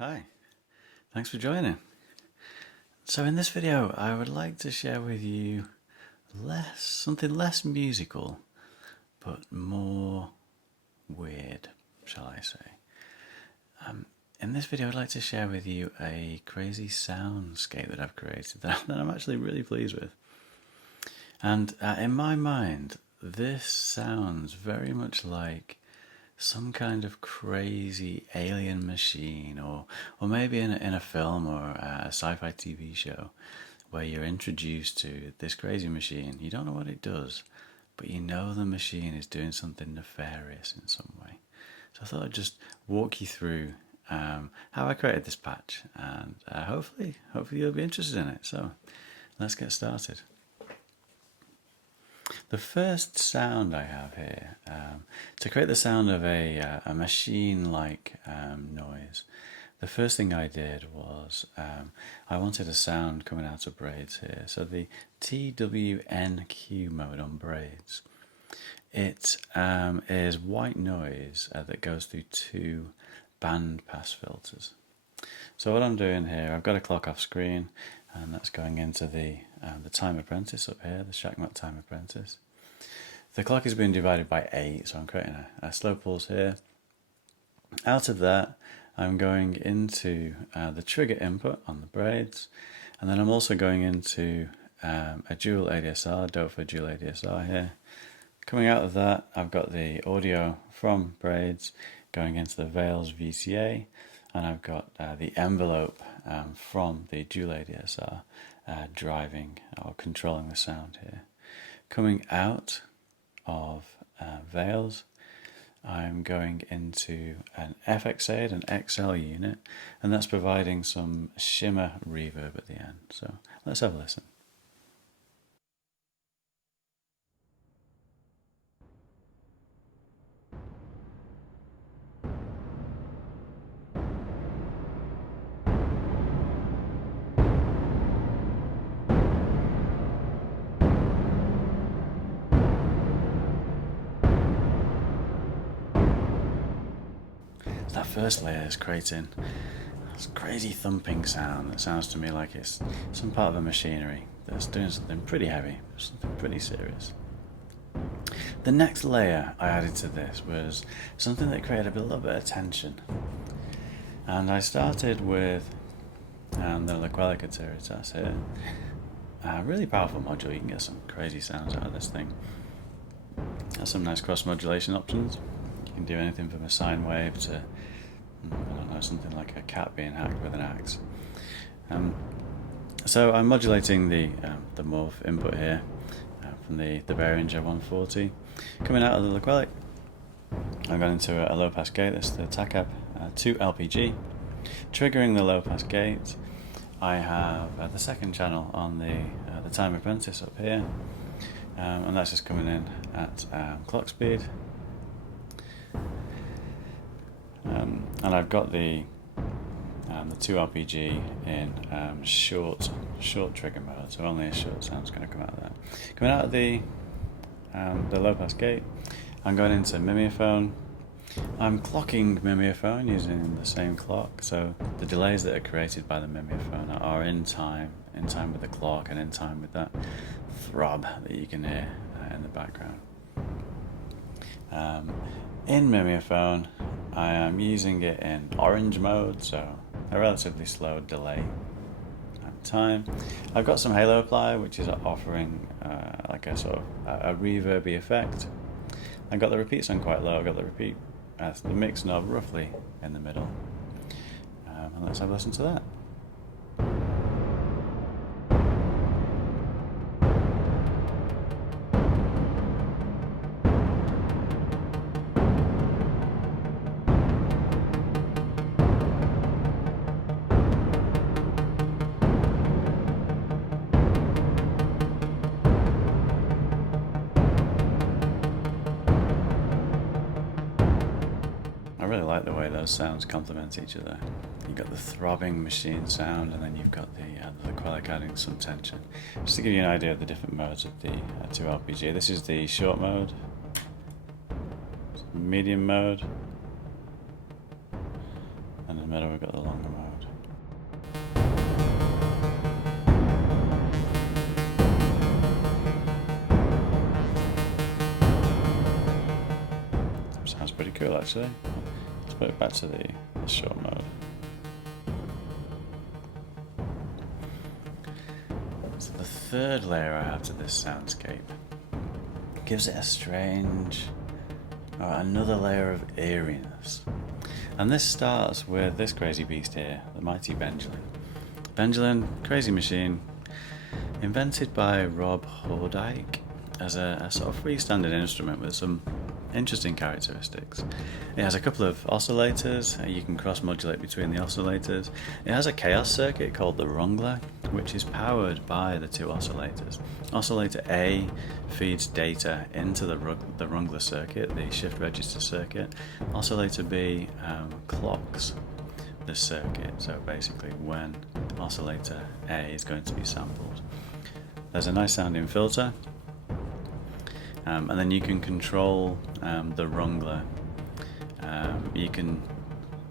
Hi, thanks for joining. So in this video I would like to share with you something less musical but more weird, shall I say. In this video I'd like to share with you a crazy soundscape that I've created that I'm actually really pleased with. And in my mind this sounds very much like some kind of crazy alien machine, or maybe in a film or a sci-fi TV show where you're introduced to this crazy machine. You don't know what it does, but you know the machine is doing something nefarious in some way. So I thought I'd just walk you through how I created this patch, and hopefully you'll be interested in it. So let's get started. The first sound I have here, to create the sound of a machine-like noise, the first thing I did was I wanted a sound coming out of Braids here. So the TWNQ mode on Braids, it is white noise that goes through two bandpass filters. So what I'm doing here, I've got a clock off screen, and that's going into the time apprentice up here, the Shackmat time apprentice. The clock is being divided by 8, so I'm creating a slow pulse here. Out of that, I'm going into the trigger input on the Braids, and then I'm also going into a dual ADSR, Dofa dual ADSR here. Coming out of that, I've got the audio from Braids going into the Veils VCA, and I've got the envelope from the dual ADSR driving or controlling the sound here. Coming out of Veils, I'm going into an FX8, an XL unit, and that's providing some shimmer reverb at the end. So let's have a listen. That first layer is creating this crazy thumping sound that sounds to me like it's some part of a machinery that's doing something pretty heavy, something pretty serious. The next layer I added to this was something that created a little bit of tension. And I started with the Loquelic Iteritas here. A really powerful module, you can get some crazy sounds out of this thing. Has some nice cross modulation options. You can do anything from a sine wave to, I don't know, something like a cat being hacked with an axe. So I'm modulating the morph input here from the Behringer 140. Coming out of the Loquelic, I've gone into a low pass gate. This is the TACAB 2 LPG. Triggering the low pass gate, I have the second channel on the time apprentice up here, and that's just coming in at clock speed. And I've got the 2 LPG in short trigger mode, so only a short sound's going to come out of that. Coming out of the low pass gate, I'm going into mimeophone. I'm clocking mimeophone using the same clock, so the delays that are created by the mimeophone are in time with the clock, and in time with that throb that you can hear in the background. In mimeophone, I am using it in orange mode, so a relatively slow delay time. I've got some halo apply, which is offering like a sort of a reverby effect. I've got the repeats on quite low. I've got the mix knob roughly in the middle, and let's have a listen to that. I really like the way those sounds complement each other. You've got the throbbing machine sound, and then you've got the Loquelic adding some tension. Just to give you an idea of the different modes of the 2 LPG. This is the short mode, medium mode, and then middle we've got the longer mode. Sounds pretty cool actually. Let's put it back to the short mode. So the third layer I have to this soundscape gives it a strange, another layer of eeriness. And this starts with this crazy beast here, the mighty Benjolin. Benjolin, crazy machine, invented by Rob Hordike as a sort of freestanding instrument with some interesting characteristics. It has a couple of oscillators, you can cross modulate between the oscillators. It has a chaos circuit called the Rungler, which is powered by the two oscillators. Oscillator A feeds data into the Rungler circuit, the shift register circuit. Oscillator B clocks the circuit, so basically when oscillator A is going to be sampled. There's a nice sounding filter. And then you can control the Rungler. You can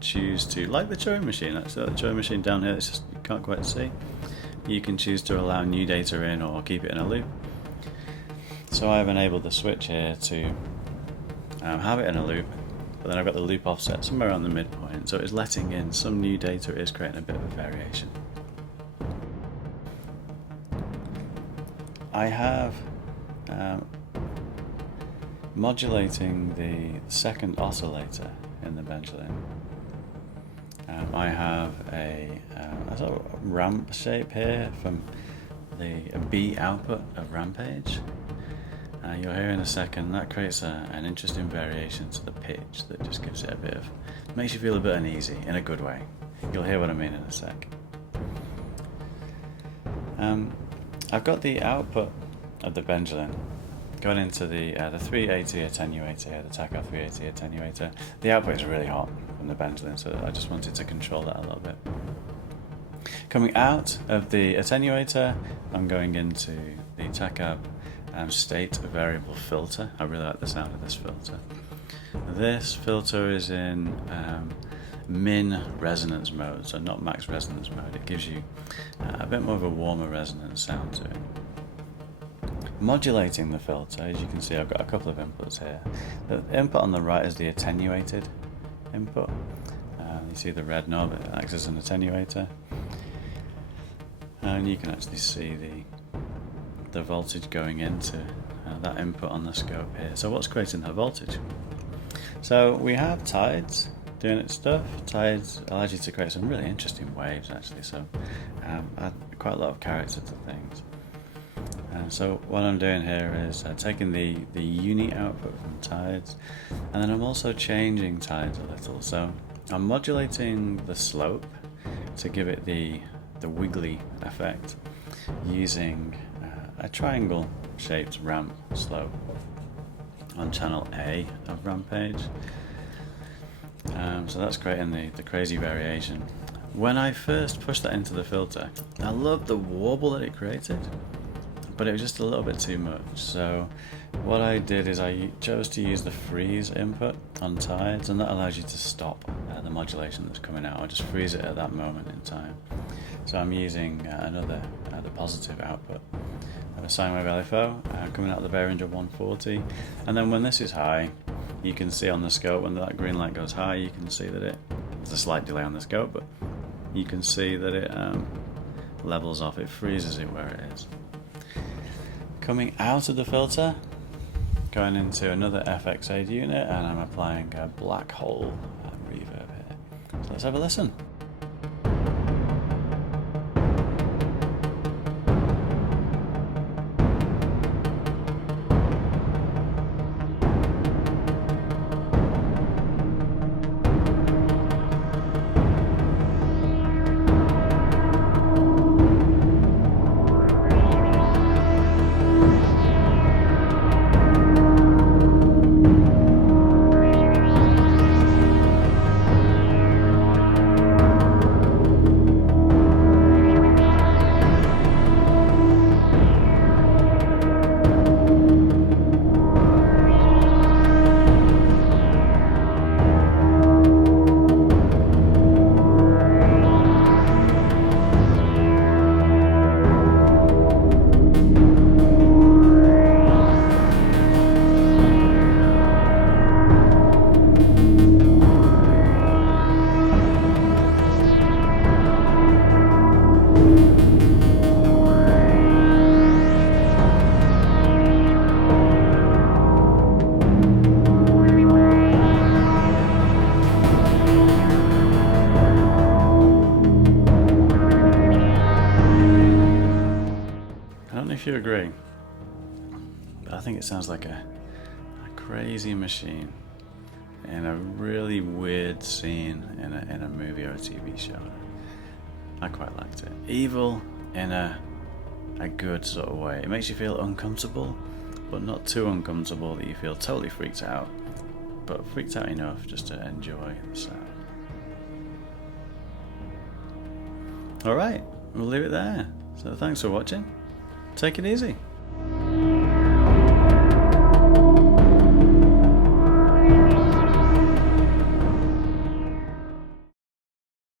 choose to, like the Turing machine, that's the Turing machine down here, it's just you can't quite see. You can choose to allow new data in or keep it in a loop. So I've enabled the switch here to have it in a loop, but then I've got the loop offset somewhere around the midpoint, so it's letting in some new data, it is creating a bit of a variation. I have modulating the second oscillator in the Benjolin. I have a sort of ramp shape here from the B output of Rampage. You'll hear in a second that creates an interesting variation to the pitch that just gives it a bit of, makes you feel a bit uneasy in a good way. You'll hear what I mean in a sec. I've got the output of the Benjolin going into the 380 attenuator here, the Taco 380 attenuator. The output is really hot from the Benjolin, so I just wanted to control that a little bit. Coming out of the attenuator, I'm going into the TACAB state variable filter. I really like the sound of this filter. This filter is in min resonance mode, so not max resonance mode. It gives you a bit more of a warmer resonance sound to it. Modulating the filter, as you can see, I've got a couple of inputs here. The input on the right is the attenuated input. You see the red knob, it acts as an attenuator. And you can actually see the voltage going into that input on the scope here. So what's creating that voltage? So we have tides doing its stuff. Tides allows you to create some really interesting waves actually, so add quite a lot of character to things. So what I'm doing here is taking the uni output from tides, and then I'm also changing tides a little. So I'm modulating the slope to give it the wiggly effect using a triangle shaped ramp slope on channel A of Rampage. So that's creating the crazy variation. When I first pushed that into the filter, I loved the warble that it created, but it was just a little bit too much. So what I did is I chose to use the freeze input on tides, and that allows you to stop the modulation that's coming out, or just freeze it at that moment in time. So I'm using the positive output of a sine wave LFO coming out of the Bay range of 140, and then when this is high, you can see on the scope when that green light goes high, you can see that there's a slight delay on the scope, but you can see that it levels off, it freezes it where it is. Coming out of the filter, going into another FX8 unit, and I'm applying a black hole reverb here. So let's have a listen. you agree. But I think it sounds like a crazy machine in a really weird scene in a movie or a TV show. I quite liked it. Evil in a good sort of way. It makes you feel uncomfortable, but not too uncomfortable that you feel totally freaked out, but freaked out enough just to enjoy the sound. Alright, we'll leave it there. So thanks for watching. Take it easy.